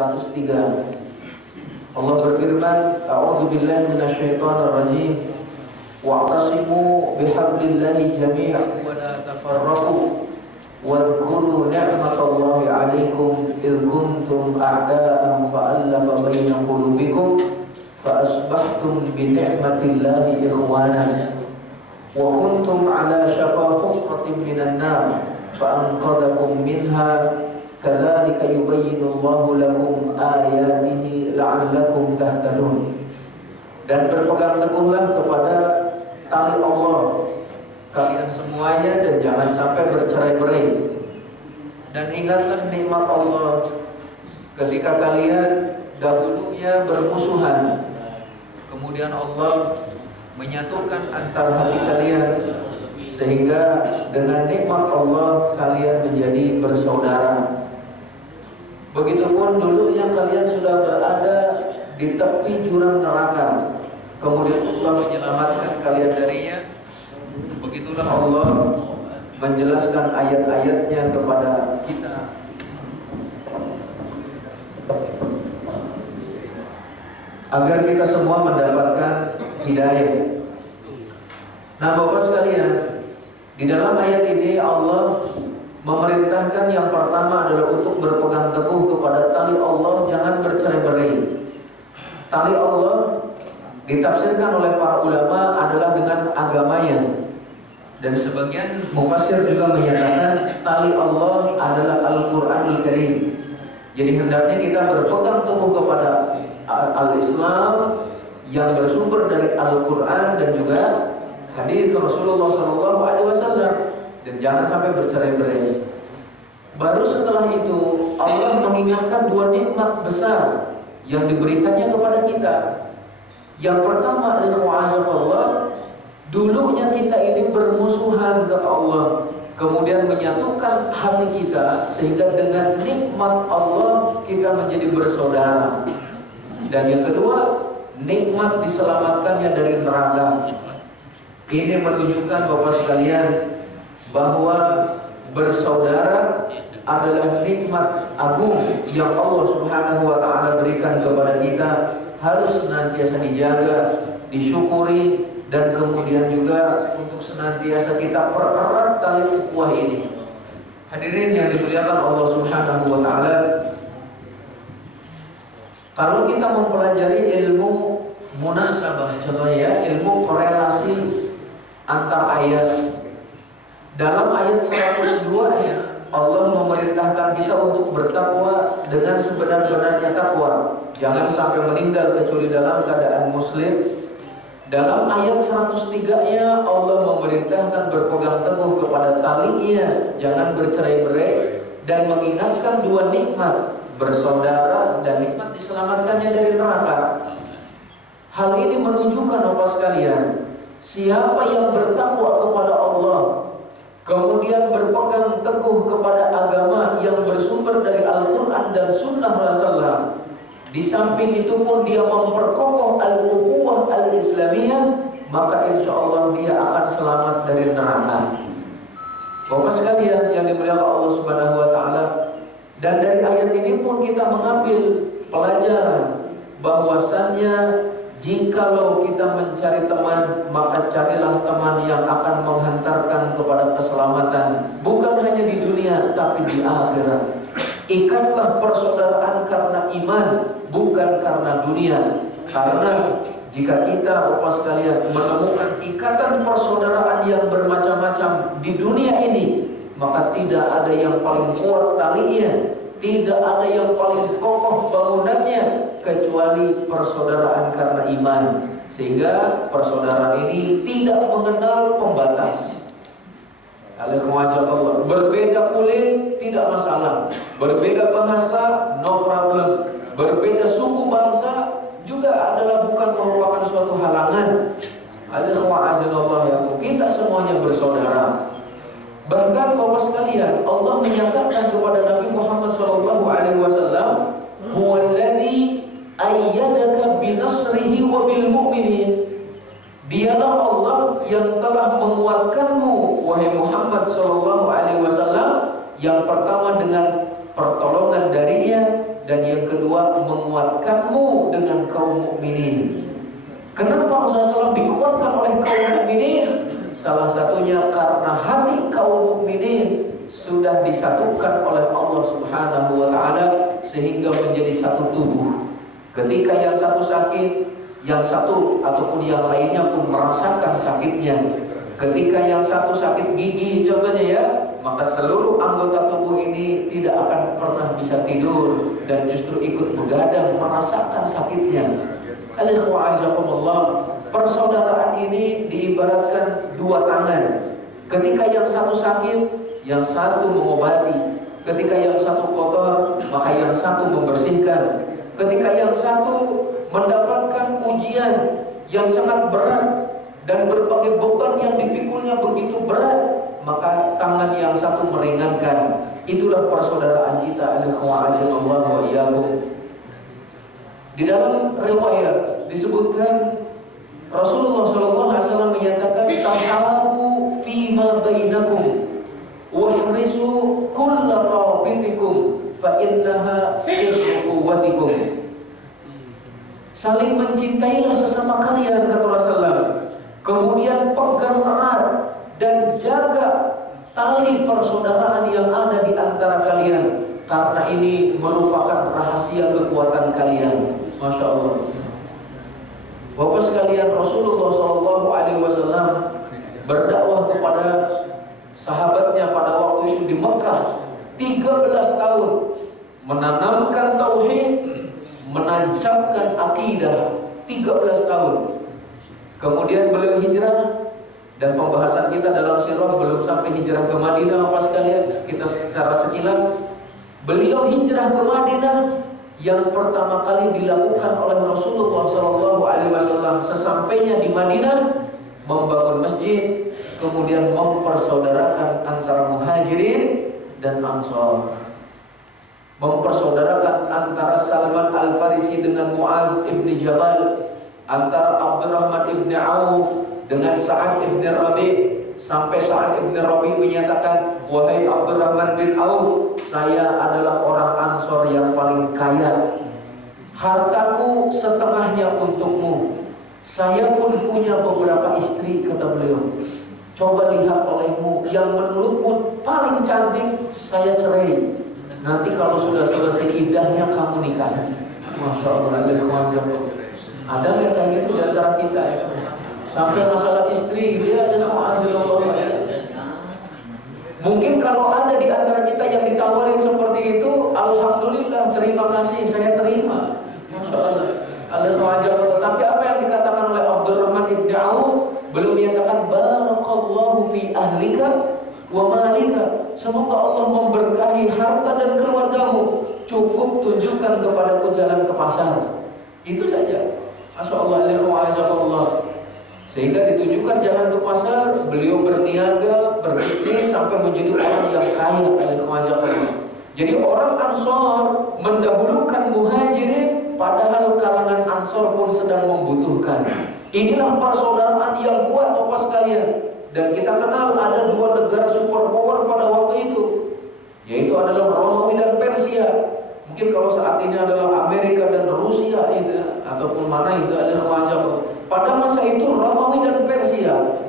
103. Allah berfirman, A'udzu billahi minasyaitonir rajim. Wa'tasimu bihablillahi jami'an wa la tafarraqu. Wadhkuru ni'matallahi 'alaikum idh kuntum a'da'an fa'alafa baina qulubikum fa asbahtum bi ni'matillahi ikhwana wa kuntum 'ala shafa hufratin minan nar fa anqadhakum minha kadzalika yubayyinullahu lakum ayatihi la'allakum tahtadun. Dan berpegang teguhlah kepada tali Allah kalian semuanya dan jangan sampai bercerai-berai. Dan ingatlah nikmat Allah ketika kalian dahulunya bermusuhan, kemudian Allah menyatukan antara hati kalian sehingga dengan nikmat Allah kalian menjadi bersaudara. Begitupun dulunya kalian sudah berada di tepi jurang neraka, kemudian Allah menyelamatkan kalian darinya. Begitulah Allah menjelaskan ayat-ayatnya kepada kita agar kita semua mendapatkan hidayah. Nah, Bapak sekalian, di dalam ayat ini Allah memerintahkan yang pertama adalah untuk berpegang teguh kepada tali Allah, jangan bercerai-berai. Tali Allah ditafsirkan oleh para ulama adalah dengan agamanya. Dan sebagian mufassir juga menyatakan tali Allah adalah Al-Quranul Karim. Jadi hendaknya kita berpegang teguh kepada Al-Islam yang bersumber dari Al-Quran dan juga hadis Rasulullah SAW, dan jangan sampai bercerai-berai. Baru setelah itu Allah mengingatkan dua nikmat besar yang diberikannya kepada kita. Yang pertama adalah dulunya kita ini bermusuhan ke Allah, kemudian menyatukan hati kita sehingga dengan nikmat Allah kita menjadi bersaudara. Dan yang kedua, nikmat diselamatkannya dari neraka. Ini menunjukkan Bapak sekalian bahwa bersaudara adalah nikmat agung yang Allah Subhanahu wa taala berikan kepada kita, harus senantiasa dijaga, disyukuri, dan kemudian juga untuk senantiasa kita pererat tali ukhuwah ini. Hadirin yang dimuliakan Allah Subhanahu wa taala, kalau kita mempelajari ilmu munasabah, contohnya ya, ilmu korelasi antar ayat, dalam ayat 102-nya Allah memerintahkan kita untuk bertakwa dengan sebenar-benarnya takwa. Jangan sampai meninggal kecuali dalam keadaan muslim. Dalam ayat 103-nya Allah memerintahkan berpegang teguh kepada talinya, jangan bercerai-berai, dan mengingatkan dua nikmat, bersaudara dan nikmat diselamatkannya dari neraka. Hal ini menunjukkan Bapak sekalian, siapa yang bertakwa kepada Allah, kemudian berpegang teguh kepada agama yang bersumber dari Al-Quran dan Sunnah Rasulullah, di samping itu pun dia memperkokoh al-ukhuwah al-islamiyah, maka insya Allah dia akan selamat dari neraka. Bapak sekalian yang dimuliakan Allah Subhanahu wa taala, dan dari ayat ini pun kita mengambil pelajaran bahwasannya jikalau kita mencari teman, maka carilah teman yang akan menghantarkan kepada keselamatan, bukan hanya di dunia tapi di akhirat. Ikatlah persaudaraan karena iman, bukan karena dunia. Karena jika kita Bapak sekalian menemukan ikatan persaudaraan yang bermacam-macam di dunia ini, maka tidak ada yang paling kuat talinya, tidak ada yang paling kokoh bangunannya kecuali persaudaraan karena iman. Sehingga persaudaraan ini tidak mengenal pembatas. Alhamdulillah, berbeda kulit tidak masalah, berbeda bahasa no problem, berbeda suku bangsa juga adalah bukan merupakan suatu halangan. Alhamdulillah ya, kita semuanya bersaudara. Bahkan Bapak sekalian, Allah menyatakan kepada Nabi Muhammad SAW, huwallazi ayyadaka binasrihi wa bil mu'minin. Dialah Allah yang telah menguatkanmu, wahai Muhammad SAW, yang pertama dengan pertolongan darinya, dan yang kedua menguatkanmu dengan kaum mukminin. Kenapa Rasulullah SAW dikuatkan oleh kaum mukminin? Salah satunya karena hati kaum mukminin sudah disatukan oleh Allah Subhanahu wa taala sehingga menjadi satu tubuh. Ketika yang satu sakit, yang satu ataupun yang lainnya pun merasakan sakitnya. Ketika yang satu sakit gigi contohnya ya, maka seluruh anggota tubuh ini tidak akan pernah bisa tidur dan justru ikut begadang merasakan sakitnya. Al-ikhwa'azakumullah, persaudaraan ini diibaratkan dua tangan. Ketika yang satu sakit, yang satu mengobati. Ketika yang satu kotor, maka yang satu membersihkan. Ketika yang satu mendapatkan ujian yang sangat berat dan berbagai beban yang dipikulnya begitu berat, maka tangan yang satu meringankan. Itulah persaudaraan kita. Al-ikhwa'azakumullah wa iyyakum. Di dalam riwayat disebutkan Rasulullah SAW menyatakan, tahabu fima bainakum wahrisu kulla rabitikum fa innaha sirru quwwatikum. Saling mencintailah sesama kalian, kata Rasulullah. Kemudian pegang erat dan jaga tali persaudaraan yang ada di antara kalian, karena ini merupakan rahasia kekuatan kalian. Masya Allah. Bapak sekalian, Rasulullah SAW berdakwah kepada sahabatnya pada waktu itu di Mekah 13 tahun, menanamkan tauhid, menancapkan akidah 13 tahun. Kemudian beliau hijrah, dan pembahasan kita dalam sirah belum sampai hijrah ke Madinah. Bapak sekalian, kita secara sekilas, beliau hijrah ke Madinah. Yang pertama kali dilakukan oleh Rasulullah SAW sesampainya di Madinah, membangun masjid, kemudian mempersaudarakan antara muhajirin dan ansor, mempersaudarakan antara Salman Al-Farisi dengan Mu'adz ibn Jabal, antara Abdurrahman ibn Auf dengan Sa'ad ibn Rabi', sampai Sa'ad ibn Rabi' menyatakan, wahai Abdurrahman bin Auf, saya adalah orang Ansor yang paling kaya, hartaku setengahnya untukmu. Saya pun punya beberapa istri, kata beliau. Coba lihat olehmu, yang menurutmu paling cantik saya cerai. Nanti kalau sudah selesai iddahnya kamu nikah. Masya Allah. Ada nggak kayak gitu di antara kita ya? Sampai masalah istri dia ada sama ya. Mungkin kalau ada di antara kita yang ditawarin seperti itu, alhamdulillah, terima kasih, saya terima. Masya Allah. Ada sengaja. Tapi apa yang dikatakan oleh Abdurrahman ibn Auf, belum menyatakan barakallahu fi ahlika wa malika. Semoga Allah memberkahi harta dan keluargamu. Cukup tunjukkan kepadaku jalan ke pasar. Itu saja. Masya Allah. Sehingga ditunjukkan jalan ke pasar, beliau berniaga, berbisnis sampai menjadi orang yang kaya. Jadi orang Ansor mendahulukan muhajirin, padahal kalangan Ansor pun sedang membutuhkan. Inilah persaudaraan yang kuat, Bapak sekalian. Dan kita kenal ada dua negara superpower pada waktu itu, yaitu adalah Romawi dan Persia. Mungkin kalau saat ini adalah Amerika dan Rusia itu, ataupun mana itu ada kemajuan. Pada masa itu Romawi dan Persia.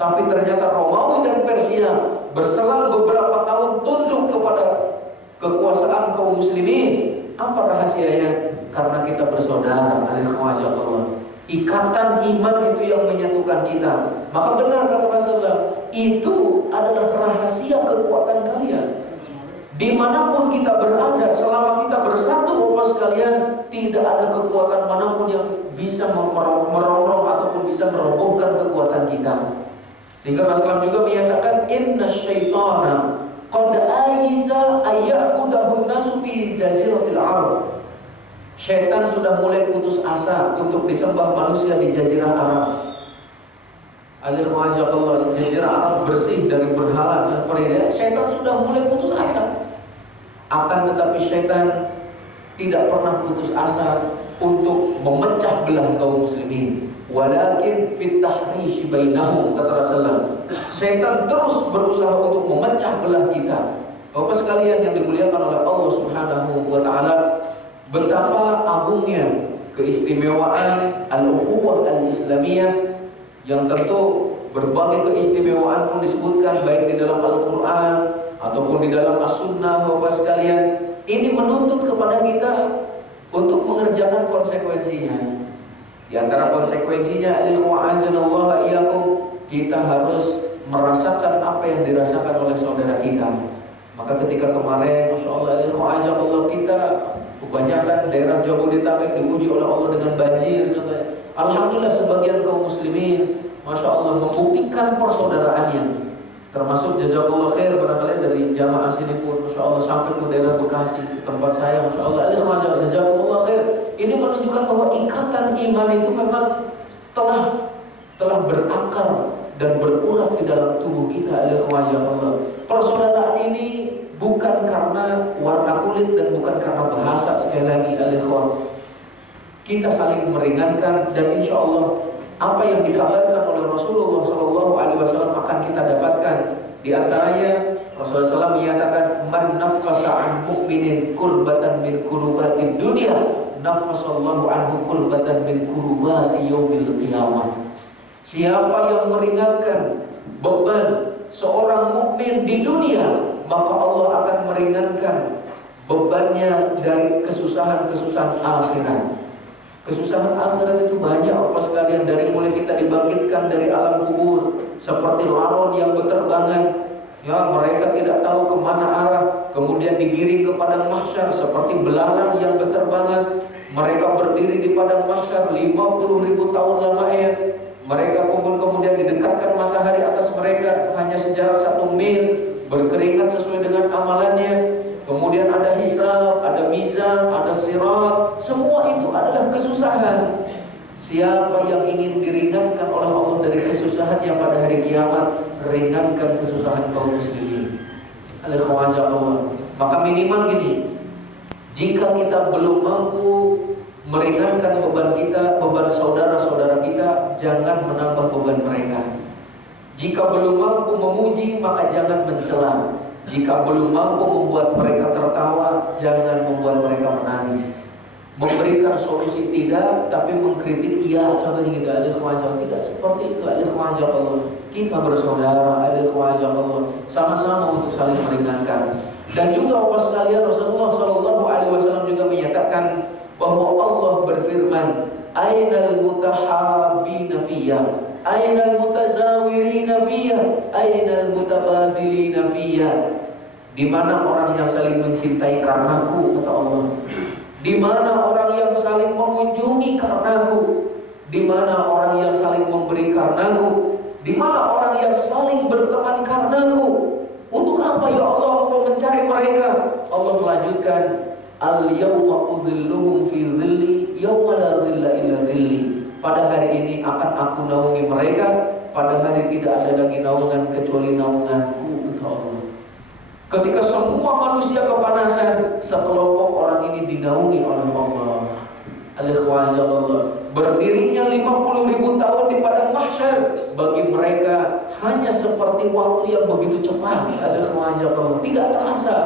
Tapi ternyata Romawi dan Persia berselang beberapa tahun tunduk kepada kekuasaan kaum muslimin. Apa rahasianya? Karena kita bersaudara. Alhamdulillah. Ikatan iman itu yang menyatukan kita. Maka benar kata Rasulullah, itu adalah rahasia kekuatan kalian. Dimanapun kita berada, selama kita bersatu, Bapak sekalian, tidak ada kekuatan manapun yang bisa merongrong ataupun bisa merobohkan kekuatan kita. Sehingga Rasulullah juga menyatakan, inna syaitana qad aisa ayya'budahun nasu fi jaziratil Arab. Syaitan sudah mulai putus asa untuk disembah manusia di Jazirah Arab. Alhamdulillah, Jazirah Arab bersih dari berhala. Syaitan sudah mulai putus asa. Akan tetapi syaitan tidak pernah putus asa untuk memecah belah kaum muslimin. Walakin fit tahrish bainahum, kata Rasulullah. Syaitan terus berusaha untuk memecah belah kita. Bapak sekalian yang dimuliakan oleh Allah Subhanahu wa taala, betapa agungnya keistimewaan al-ukhuwah al-islamiyah, yang tentu berbagai keistimewaan pun disebutkan baik di dalam Al-Quran ataupun di dalam As-Sunnah. Bapak sekalian, ini menuntut kepada kita untuk mengerjakan konsekuensinya. Di antara konsekuensinya, al-ikhwa'azanallah iyakum, kita harus merasakan apa yang dirasakan oleh saudara kita. Maka ketika kemarin, Masya Allah, al-ikhwa'azanallah, kita kebanyakan daerah Jabodetabek diuji oleh Allah dengan banjir contohnya. Alhamdulillah sebagian kaum muslimin, Masya Allah, membuktikan persaudaraannya. Termasuk jazakallah khair barangkali dari jamaah sini pun, Masya Allah, sampai ke daerah Bekasi, tempat saya, Masya Allah, jazakallah khair. Ini menunjukkan bahwa ikatan iman itu memang telah berakar dan berurat di dalam tubuh kita. Persaudaraan ini bukan karena warna kulit dan bukan karena bahasa. Sekali lagi, kita saling meringankan, dan insya Allah apa yang dikabarkan oleh Rasulullah SAW akan kita dapatkan. Di antaranya Rasulullah SAW menyatakan, man nafasa an mu'minin kurbatan min kurubati dunia, nafasallahu anhu kurbatan min kurubati yaumil qiyamah. Siapa yang meringankan beban seorang mukmin di dunia, maka Allah akan meringankan bebannya dari kesusahan-kesusahan akhirat. Kesusahan akhirat itu banyak Bapak sekalian, dari mulai kita dibangkitkan dari alam kubur seperti laron yang berterbangan, ya mereka tidak tahu kemana arah, kemudian digiring ke padang mahsyar seperti belalang yang berterbangan. Mereka berdiri di padang mahsyar 50.000 tahun lamanya. Mereka kemudian didekatkan matahari atas mereka hanya sejarak 1 mil, berkeringat sesuai dengan amalannya. Kemudian ada hisab, ada mizan, ada sirat. Semua itu adalah kesusahan. Siapa yang ingin diringankan oleh Allah dari kesusahan yang pada hari kiamat, ringankan kesusahan kaum muslimin. Maka minimal gini, jika kita belum mampu meringankan beban kita, beban saudara-saudara kita, jangan menambah beban mereka. Jika belum mampu memuji, maka jangan mencela. Jika belum mampu membuat mereka tertawa, jangan membuat mereka menangis. Memberikan solusi tidak, tapi mengkritik iya. Contohnya gitu, tidak seperti itu. Kita bersaudara, sama-sama untuk saling meringankan. Dan juga Bapak sekalian, Rasulullah SAW juga menyatakan bahwa Allah berfirman, Ainal mutahabina fiyya, Ainal mutazawirina fiyya, Ainal mutabadilina fiyya. Di mana orang yang saling mencintai karenaku, kata Allah. Di mana orang yang saling mengunjungi karenaku. Di mana orang yang saling memberi karenaku. Di mana orang yang saling berteman karenaku. Untuk apa ya Allah engkau mencari mereka? Allah melanjutkan, Al-yawma udhilluhum fi dhilli yawma la dhilla illa dhilli. Pada hari ini akan aku naungi mereka, pada hari tidak ada lagi naungan kecuali naunganku, kata Allah. Ketika semua manusia kepanasan, sekelompok orang ini dinaungi oleh Allah. Berdirinya 50.000 tahun di padang mahsyar bagi mereka hanya seperti waktu yang begitu cepat. Tidak terasa.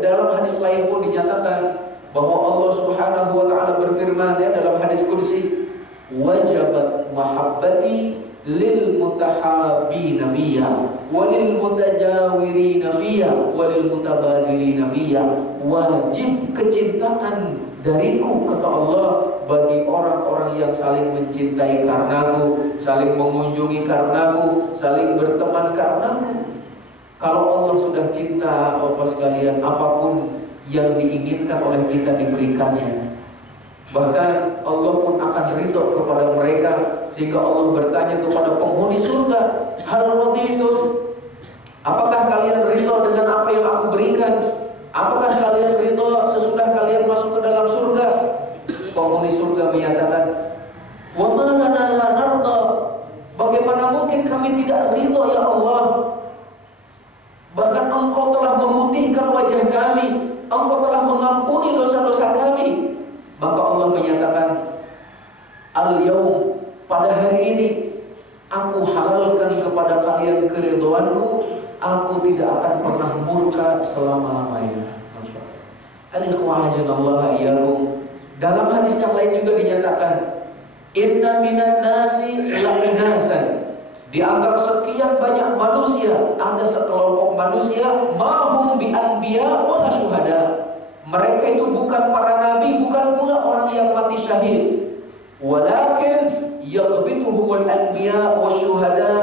Dalam hadis lain pun dinyatakan bahwa Allah Subhanahu wa taala berfirman, ya, dalam hadis kursi, wajabat mahabbati lil mutahabina fiyya walil mutajawirina fiyya walil mutabadilina fiyya. Wajib kecintaan dariku, kata Allah, bagi orang-orang yang saling mencintai karenaku, saling mengunjungi karenaku, saling berteman karenaku. Kalau Allah sudah cinta, Bapak sekalian, apapun yang diinginkan oleh kita diberikannya. Bahkan Allah pun akan ridho kepada mereka, sehingga Allah bertanya kepada penghuni surga, hal raditum, apakah kalian ridho dengan apa yang aku berikan? Apakah kalian ridho sesudah kalian masuk ke dalam surga? Penghuni surga menyatakan, wa ma lana la narda, bagaimana mungkin kami tidak ridho ya Allah? Bahkan Engkau telah memutihkan wajah kami, Engkau telah mengampuni dosa-dosa kami. Maka Allah menyatakan, Al-yawm, pada hari ini aku halalkan kepada kalian keridhoanku, aku tidak akan pernah murka selama-lamanya. Al-ikhwanallaha iyyakum. Dalam hadis yang lain juga dinyatakan, inna minan nasi la'inasan. Di antara sekian banyak manusia ada sekelompok manusia mahum bi anbiya wala syuhada. Mereka itu bukan para nabi, bukan pula orang yang mati syahid. Walakin yaqbituhumul anbiya wasyuhada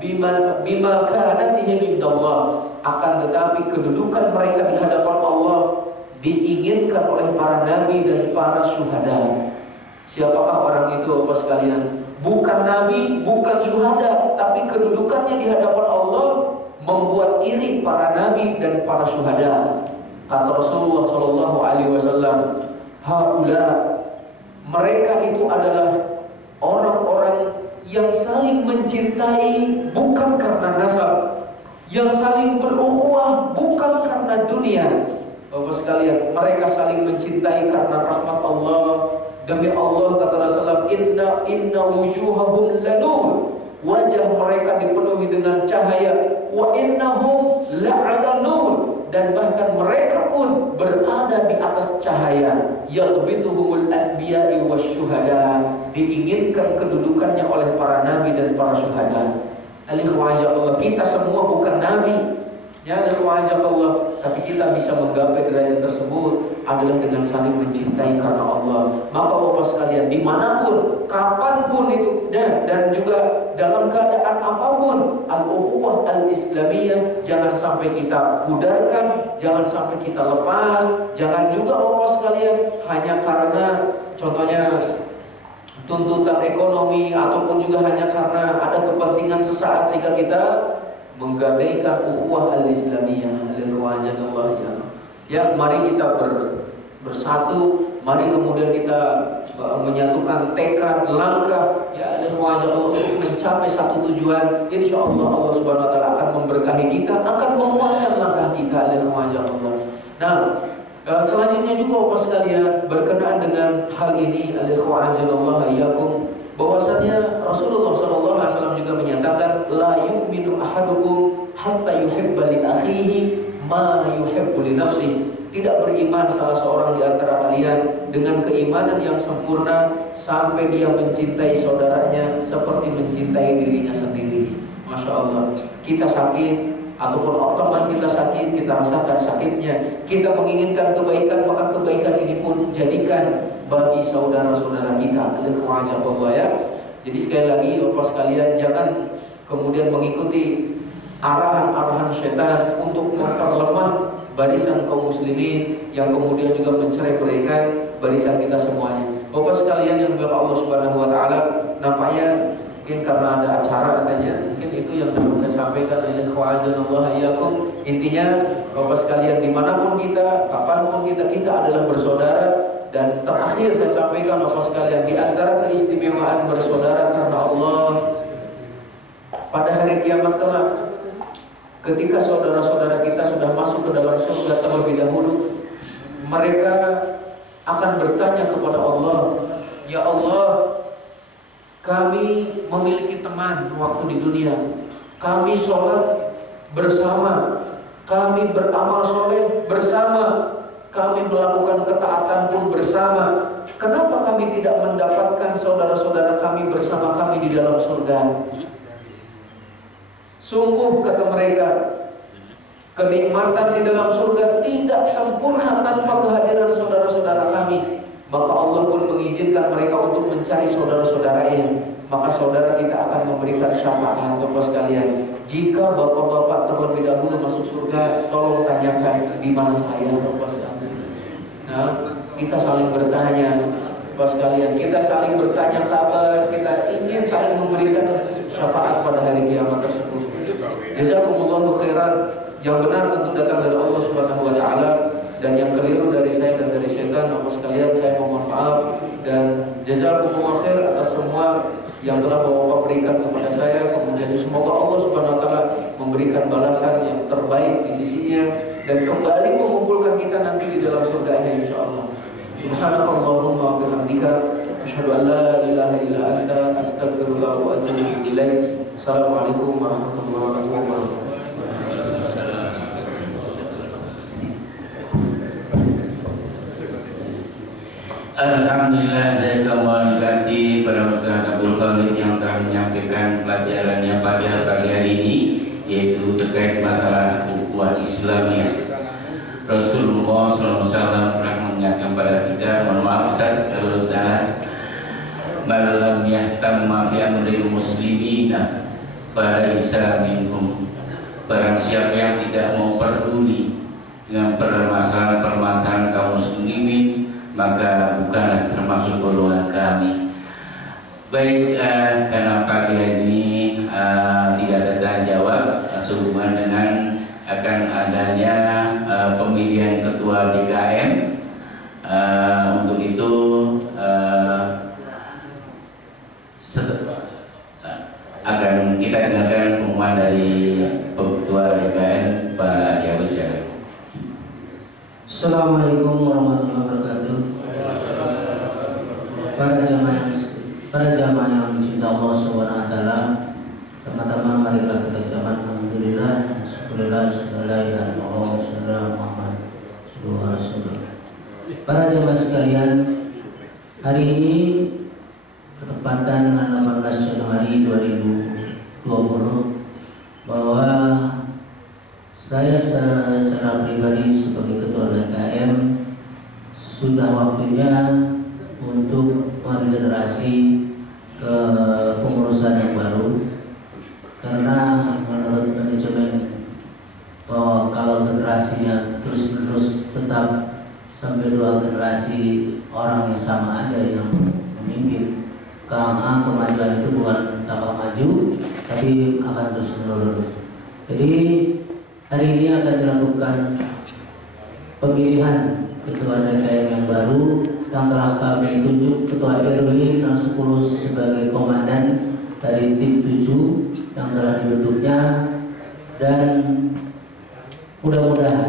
bima kanatihim indallah. Akan tetapi kedudukan mereka di hadapan Allah diinginkan oleh para nabi dan para syuhada. Siapakah orang itu, Bapak sekalian? Bukan nabi, bukan syuhada, tapi kedudukannya di hadapan Allah membuat iri para nabi dan para syuhada. Kata Rasulullah Shallallahu Alaihi Wasallam, haula, mereka itu adalah orang-orang yang saling mencintai bukan karena nasab, yang saling berukhuwah bukan karena dunia. Bapak sekalian, mereka saling mencintai karena rahmat Allah. Demi Allah, kata Rasulullah, inna wujuhahum lanur, wajah mereka dipenuhi dengan cahaya, wa innahum la'ala nur, dan bahkan mereka pun berada di atas cahaya. Yaqbituhumul anbiya'i wasyuhada, diinginkan kedudukannya oleh para nabi dan para syuhada. Al-ikhwanallaha, kita semua bukan nabi, ya Allah, tapi kita bisa menggapai derajat tersebut adalah dengan saling mencintai karena Allah. Maka Bapak sekalian, dimanapun, kapanpun itu, dan juga dalam keadaan apapun, al-ukhuwah al-islamiyah jangan sampai kita pudarkan, jangan sampai kita lepas. Jangan juga Bapak sekalian hanya karena contohnya tuntutan ekonomi ataupun juga hanya karena ada kepentingan sesaat sehingga kita menggadaikan ukhuwah al-islamiyah. Ya, mari kita bersatu, mari kemudian kita menyatukan tekad, langkah, ya untuk mencapai satu tujuan. Insya Allah Allah Subhanahu Wa Taala akan memberkahi kita, akan menguatkan langkah kita. Nah, selanjutnya juga Bapak sekalian, berkenaan dengan hal ini, bahwasanya Rasulullah SAW juga menyatakan, la yu'minu ahadukum hatta yuhibba li akhihi ma yuhibbu li nafsihi. Tidak beriman salah seorang di antara kalian dengan keimanan yang sempurna sampai dia mencintai saudaranya seperti mencintai dirinya sendiri. Masya Allah, kita sakit ataupun teman kita sakit, kita rasakan sakitnya, kita menginginkan kebaikan, maka kebaikan ini pun jadikan bagi saudara-saudara kita. Ya. Jadi sekali lagi Bapak sekalian, jangan kemudian mengikuti arahan-arahan setan untuk memperlemah barisan kaum muslimin yang kemudian juga mencerai-beraikan barisan kita semuanya. Bapak sekalian yang dimuliakan Allah Subhanahu Wa Taala, nampaknya mungkin karena ada acara katanya, mungkin itu yang dapat saya sampaikan. Intinya Bapak sekalian, dimanapun kita, kapanpun kita adalah bersaudara. Dan terakhir saya sampaikan Bapak sekalian, di antara keistimewaan bersaudara karena Allah pada hari kiamat kelak, ketika saudara-saudara kita sudah masuk ke dalam surga terlebih dahulu, mereka akan bertanya kepada Allah, ya Allah, kami memiliki teman waktu di dunia, kami sholat bersama, kami beramal soleh bersama, kami melakukan ketaatan pun bersama. Kenapa kami tidak mendapatkan saudara-saudara kami bersama kami di dalam surga? Sungguh, kata mereka, kenikmatan di dalam surga tidak sempurna tanpa kehadiran saudara-saudara kami. Maka Allah pun mengizinkan mereka untuk mencari saudara-saudaranya. Maka saudara kita akan memberikan syafaat. Bapak sekalian, jika bapak-bapak terlebih dahulu masuk surga, tolong tanyakan di mana saya, Bapak sekalian. Nah, kita saling bertanya, Bapak sekalian, kita saling bertanya kabar, kita ingin saling memberikan syafaat pada hari kiamat tersebut. Jazakumullahu khairan. Yang benar tentu datang dari Allah Subhanahu Wa Taala, dan yang keliru dari saya dan dari syaitan. Bapak sekalian, saya mohon maaf, dan jazakumullahu khair atas semua yang telah Bapak berikan kepada saya. Kemudian semoga Allah Subhanahu Wa Taala memberikan balasan yang terbaik di sisinya dan kembali mengumpulkan kita nanti di dalam surganya insyaallah. Subhanakallahumma wa bihamdika asyhadu an la ilaha illa anta astaghfiruka wa atubu ilaik. Assalamualaikum warahmatullahi wabarakatuh. Alhamdulillah, saya kembali para Ustaz Abdul Khalid yang telah menyampaikan pelajarannya pada pagi hari ini, yaitu terkait masalah ukhuwah Islamiyah. Rasulullah SAW pernah mengingatkan pada kita, mohon maaf Ustaz kalau salah, malam yahtamma bi amril muslimina falaisa minhum. Barang siapa yang tidak mau peduli dengan permasalahan kaum muslimin, maka bukanlah termasuk golongan kami. Baik, karena pagi hari ini tidak ada tanya jawab sehubungan dengan akan adanya pemilihan ketua DKM. Untuk itu akan kita dengarkan pengumuman dari ketua DKM Pak Yawis Jalan. Assalamualaikum warahmatullahi wabarakatuh. Para jamaah yang dicintai Allah Subhanahu wa taala, pertama-tama marilah kita ucapkan alhamdulillah, syukurillah, sallallahu Muhammad sallallahu alaihi wasallam. Para jamaah sekalian, hari ini bertepatan dengan 18 Januari 2020, bahwa saya secara pribadi sebagai ketua DKM sudah waktunya untuk meregenerasi ke pengurusan yang baru, karena menurut manajemen bahwa kalau generasinya terus-menerus tetap sampai 2 generasi orang yang sama aja yang memimpin, kemajuan itu bukan tambah maju tapi akan terus menurun. Jadi hari ini akan dilakukan pemilihan ketua DKM yang baru yang telah kami tunjuk Ketua RW 10 sebagai komandan dari tim 7 yang telah dibentuknya, dan mudah-mudahan